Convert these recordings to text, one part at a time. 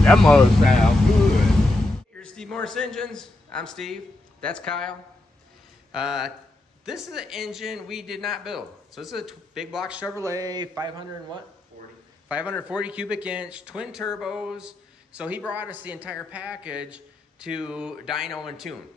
That mug sounds good. Here's Steve Morris Engines. I'm Steve. That's Kyle. This is an engine we did not build. So this is a big block Chevrolet 540 cubic inch, twin turbos. So he brought us the entire package to dyno and tune,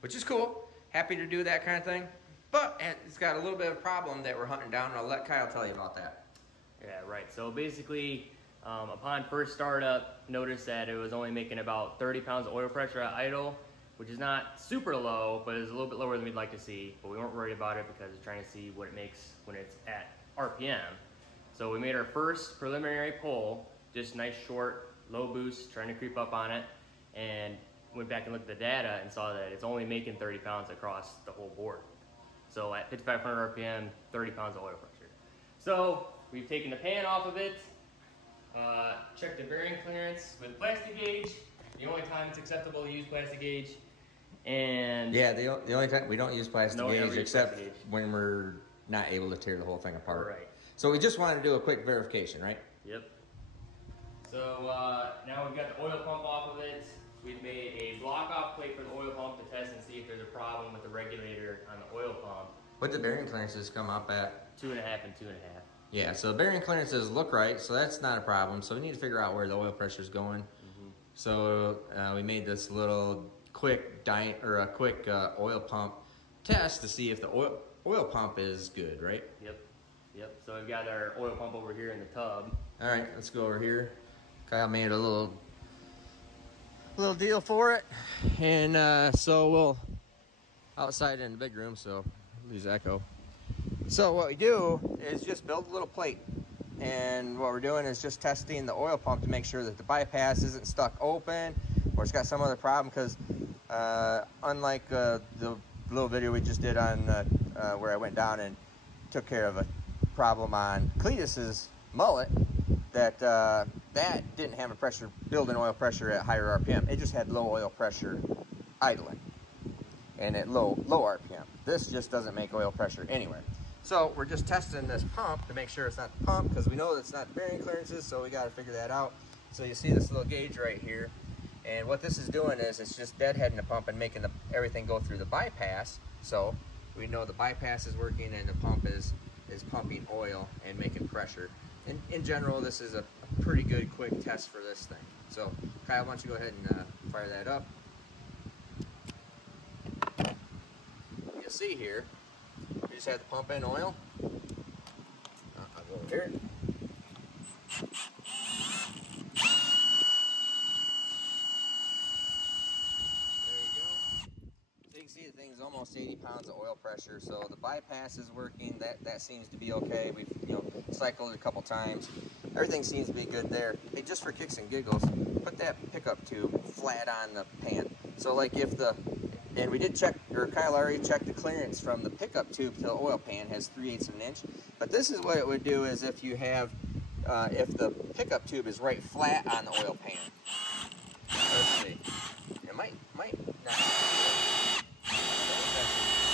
which is cool. Happy to do that kind of thing. But it's got a little bit of a problem that we're hunting down, and I'll let Kyle tell you about that. Yeah, right. So basically, upon first startup, noticed that it was only making about 30 pounds of oil pressure at idle, which is not super low, but is a little bit lower than we'd like to see. But we weren't worried about it because we're trying to see what it makes when it's at RPM. So we made our first preliminary pull, just nice short, low boost, trying to creep up on it, and went back and looked at the data and saw that it's only making 30 pounds across the whole board. So at 5,500 RPM, 30 pounds of oil pressure. So we've taken the pan off of it, checked the bearing clearance with plastic gauge, the only time it's acceptable to use plastic gauge. And yeah, the only time we don't use plastic gauge except when we're not able to tear the whole thing apart. Right. So we just wanted to do a quick verification, right? Yep. So now we've got the oil pump off of it. We've made a block off plate for the oil pump to test and see if there's a problem with the regulator on the oil pump. What did bearing clearances come up at? 2.5 and 2.5. Yeah, so the bearing clearances look right, so that's not a problem. So we need to figure out where the oil pressure is going. So we made this little quick oil pump test to see if the oil pump is good, right? Yep. Yep. So we've got our oil pump over here in the tub. All right, let's go over here. Kyle made a little deal for it, and so we'll outside in the big room, so lose echo. So what we do is just build a little plate, and what we're doing is just testing the oil pump to make sure that the bypass isn't stuck open or it's got some other problem, because unlike the little video we just did on where I went down and took care of a problem on Cletus's mullet, that that didn't have a pressure, build-in oil pressure at higher RPM. It just had low oil pressure idling and at low RPM. This just doesn't make oil pressure anywhere. So we're just testing this pump to make sure it's not the pump, because we know it's not the bearing clearances, so we got to figure that out. So you see this little gauge right here, and what this is doing is it's just deadheading the pump and making everything go through the bypass. So we know the bypass is working and the pump is pumping oil and making pressure. And in general, this is a pretty good quick test for this thing. So Kyle, why don't you go ahead and fire that up. You'll see here, we just have to pump in oil. I'll go over here. See, the thing's almost 80 pounds of oil pressure, so the bypass is working. That seems to be okay. We've cycled it a couple times. Everything seems to be good there. Hey, just for kicks and giggles, put that pickup tube flat on the pan. So like and we did check, or Kyle already checked the clearance from the pickup tube to the oil pan, has 3/8 of an inch. But this is what it would do is if you have, if the pickup tube is right flat on the oil pan. Let's see. It might not.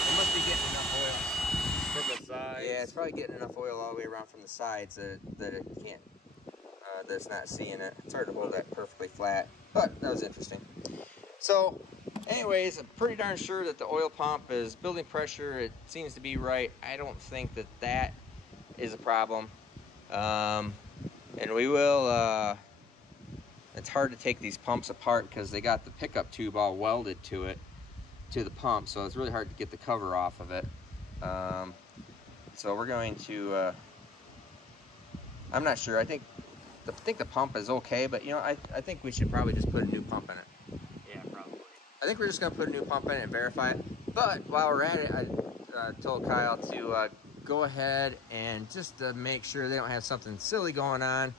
It must be getting enough oil from the sides. Yeah, it's probably getting enough oil all the way around from the sides that it can't, that it's not seeing it. It's hard to hold that perfectly flat, but that was interesting. So, anyways, I'm pretty darn sure that the oil pump is building pressure. It seems to be right. I don't think that is a problem. And we will, it's hard to take these pumps apart because they got the pickup tube all welded to it, to the pump, so it's really hard to get the cover off of it. So we're going to, I'm not sure. I think the pump is okay, but I think we should probably just put a new pump in it. Yeah, probably. I think we're just gonna put a new pump in it and verify it. But while we're at it, I told Kyle to go ahead and just make sure they don't have something silly going on.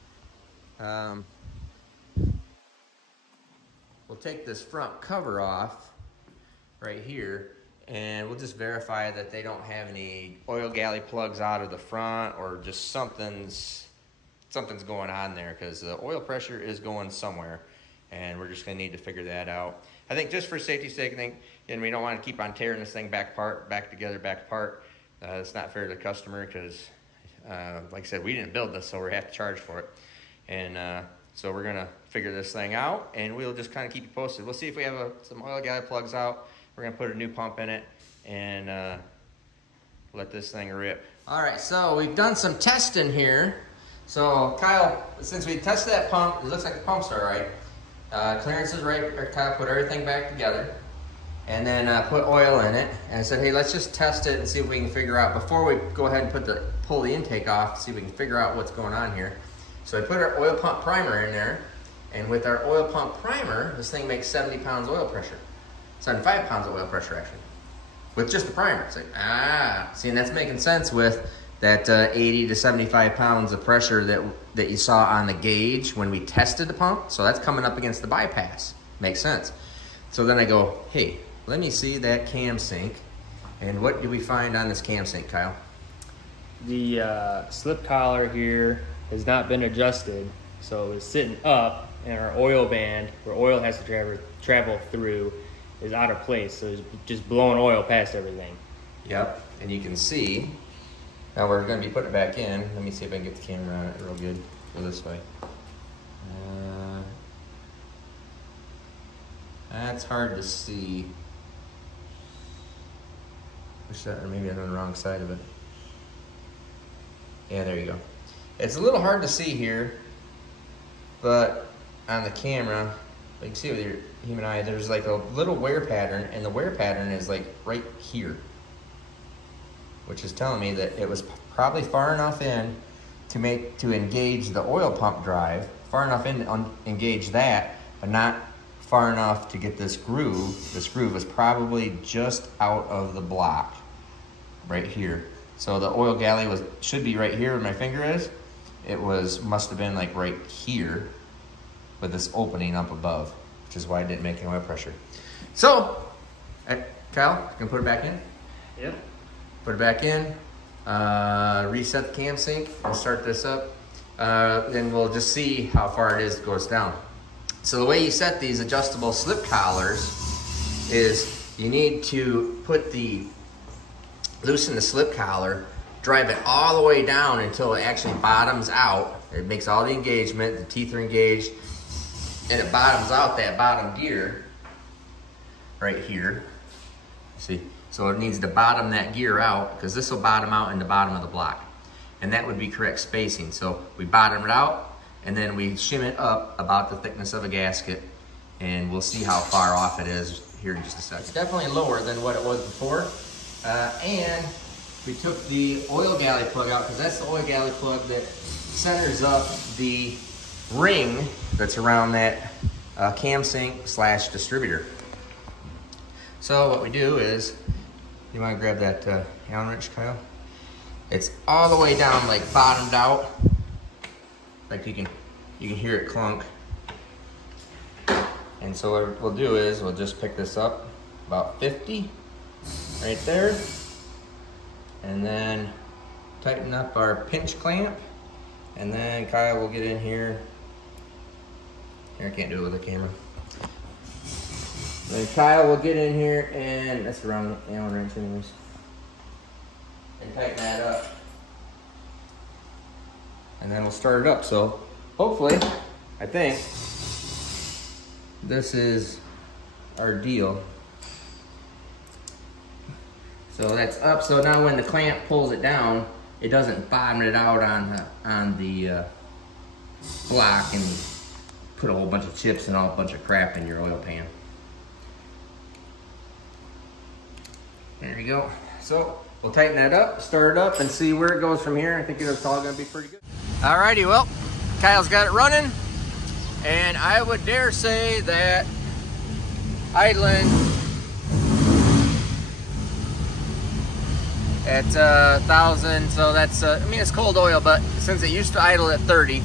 We'll take this front cover off right here, and we'll just verify that they don't have any oil galley plugs out of the front, or just something's going on there, because the oil pressure is going somewhere, and we're just going to need to figure that out. I think just for safety's sake, and we don't want to keep on tearing this thing back together, back apart. It's not fair to the customer because, like I said, we didn't build this, so we have to charge for it. And so we're gonna figure this thing out, and we'll just kind of keep you posted. We'll see if we have some oil galley plugs out. We're gonna put a new pump in it and let this thing rip. All right, so we've done some testing here. So Kyle, since we tested that pump, it looks like the pump's all right. Clearance is right. Kyle put everything back together and then put oil in it. And I said, hey, let's just test it and see if we can figure out, before we go ahead and pull the intake off, see if we can figure out what's going on here. So I put our oil pump primer in there, and with our oil pump primer, this thing makes 70 pounds oil pressure. 75 pounds of oil pressure, actually. With just the primer. It's like, see, and that's making sense with that 80 to 75 pounds of pressure that you saw on the gauge when we tested the pump. So that's coming up against the bypass. Makes sense. So then I go, hey, let me see that cam sync. And what do we find on this cam sync, Kyle? The slip collar here has not been adjusted. So it's sitting up, and our oil band, where oil has to travel through, is out of place. So it's just blowing oil past everything. Yep, and you can see, now we're going to be putting it back in. Let me see if I can get the camera on it real good. Go this way. That's hard to see. Wish that, or maybe I'm on the wrong side of it. Yeah, there you go. It's a little hard to see here, but on the camera, you can see with your human eye, there's like a little wear pattern, and the wear pattern is like right here, which is telling me that it was probably far enough in to engage the oil pump drive, far enough in to engage that, but not far enough to get this groove. This groove was probably just out of the block, right here. So the oil galley should be right here where my finger is. It must have been like right here with this opening up above, which is why I didn't make any oil pressure. So, Kyle, you can put it back in? Yep. Put it back in, reset the cam sync, we'll start this up, then we'll just see how far it goes down. So the way you set these adjustable slip collars is you need to loosen the slip collar, drive it all the way down until it actually bottoms out. It makes all the engagement, the teeth are engaged, and it bottoms out that bottom gear right here. See, so it needs to bottom that gear out, because this will bottom out in the bottom of the block, and that would be correct spacing. So we bottom it out, and then we shim it up about the thickness of a gasket, and we'll see how far off it is here in just a second. It's definitely lower than what it was before, and we took the oil galley plug out, because that's the oil galley plug that centers up the ring that's around that cam sync / distributor. So what we do is, you want to grab that Allen wrench, Kyle? It's all the way down, like bottomed out. Like you can hear it clunk. And so what we'll do is we'll just pick this up about 50 right there, and then tighten up our pinch clamp, and then Kyle will get in here. Here, I can't do it with the camera. Then Kyle will get in here, and that's around the Allen wrench anyways, and tighten that up. And then we'll start it up. So hopefully, I think this is our deal. So that's up. So now when the clamp pulls it down, it doesn't bottom it out on the block and put a whole bunch of chips and a bunch of crap in your oil pan. There you go. So we'll tighten that up, start it up, and see where it goes from here. I think it's all gonna be pretty good. Alrighty, well, Kyle's got it running, and I would dare say that idling at 1,000, so that's, I mean, it's cold oil, but since it used to idle at 30,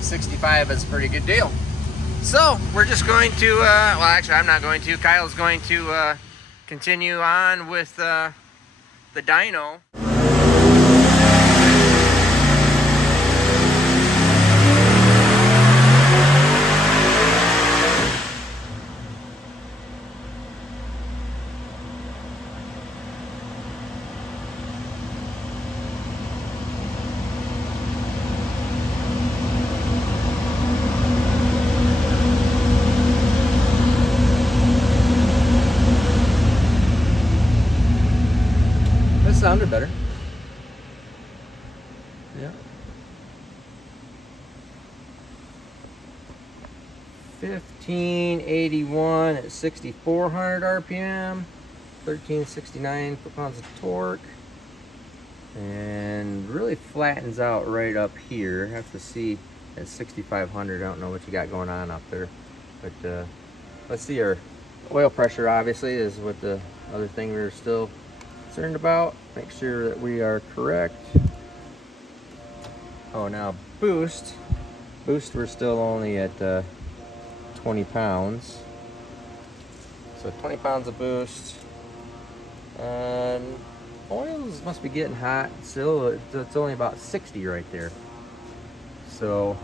65 is a pretty good deal. So we're just going to, well, actually, I'm not going to. Kyle's going to continue on with the dyno. sounded better. Yeah. 1581 at 6,400 RPM, 1369 foot-pounds of torque, and really flattens out right up here. Have to see at 6,500. I don't know what you got going on up there, but let's see. Our oil pressure obviously is what the other thing we're still concerned about. Make sure that we are correct. Oh, now boost we're still only at 20 pounds. So 20 pounds of boost. And oils must be getting hot still. It's only about 60 right there. So,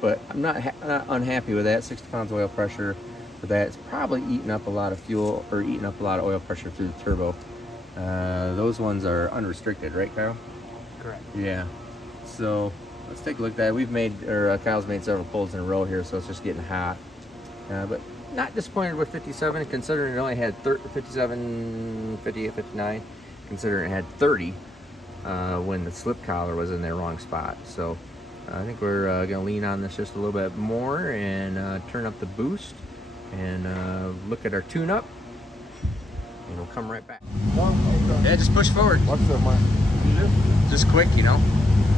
but I'm not unhappy with that. 60 pounds oil pressure for that. It's probably eating up a lot of fuel, or eating up a lot of oil pressure through the turbo. Those ones are unrestricted, right, Kyle? Correct. Yeah. So let's take a look at that. We've made, or Kyle's made several pulls in a row here, so it's just getting hot. But not disappointed with 57, considering it only had 57, 58, 59, considering it had 30 when the slip collar was in their wrong spot. So I think we're going to lean on this just a little bit more and turn up the boost and look at our tune-up, and we'll come right back. Oh, okay. Yeah, just push forward. What's up, man? Just quick, you know.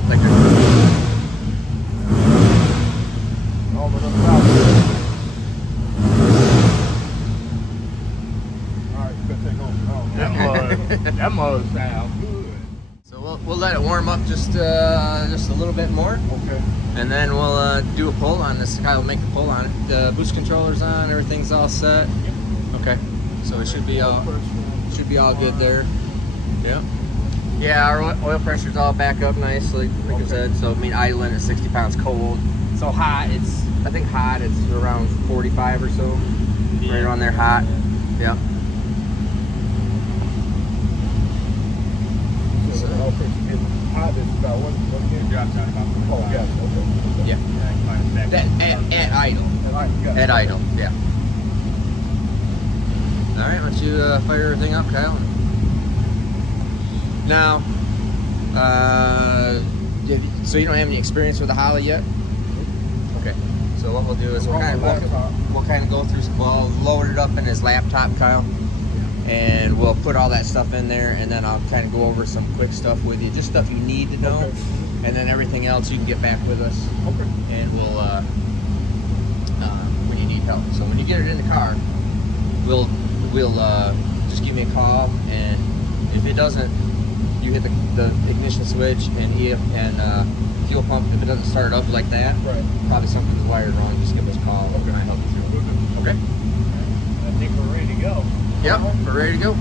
Like Over the south. All right, you better take over. Oh, that mud sounds good. So we'll let it warm up just a little bit more. Okay. And then we'll do a pull on this. Kyle will make a pull on it. The boost controller's on. Everything's all set. Okay. So it should be all good there. Yeah. Yeah, our oil pressure's all back up nicely, like I said. So I mean, idling at 60 pounds cold. So hot, I think hot, it's around 45 or so. Yeah. Right around there, hot. Yeah. So, okay, it's hot, it's about what again? Drops down about 45. Oh, yeah, okay. Yeah. At idle. At idle, yeah. All right, why don't you fire everything up, Kyle? Now, so you don't have any experience with a Holley yet? Okay. So what we'll do is we'll kind of go through. We'll load it up in his laptop, Kyle, and we'll put all that stuff in there, and then I'll kind of go over some quick stuff with you, just stuff you need to know, and then everything else you can get back with us. Okay. And we'll when you need help. So when you get it in the car, we'll just give me a call, and if it doesn't, you hit the ignition switch and fuel pump. If it doesn't start up like that, right, probably something's wired wrong. Just give us a call. Okay. And I help you through. Okay. I think we're ready to go. Yep, we're ready to go.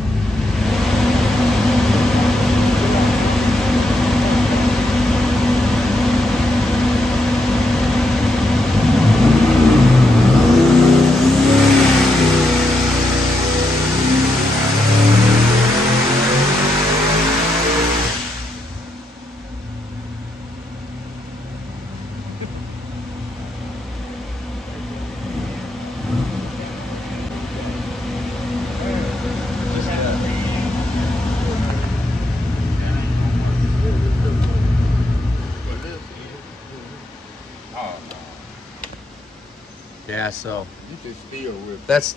Yeah, so You just deal with that's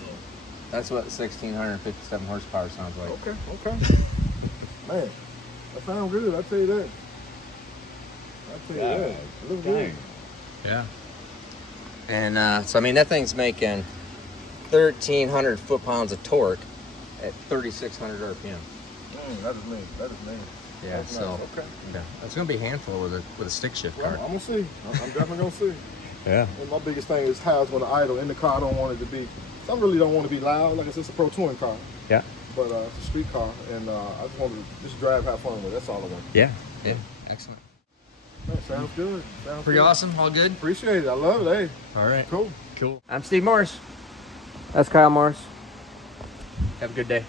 what 1,657 horsepower sounds like. Okay. Man, that sounds good. I tell you that. It looks good. Yeah. And so I mean that thing's making 1,300 foot-pounds of torque at 3,600 RPM. That is me. Yeah. That's So nice. Okay. yeah, it's gonna be a handful with a stick shift car. I'm gonna see. I'm definitely gonna see. Yeah. And my biggest thing is how it's gonna idle in the car. I don't want it to be. I really don't want to be loud. Like I said, it's a pro touring car. Yeah. But it's a street car, and I just want to just drive, have fun with it. That's all I want. Yeah. Yeah. Excellent. That sounds good. Pretty awesome. All good. Appreciate it. I love it. Hey. All right. Cool. Cool. I'm Steve Morris. That's Kyle Morris. Have a good day.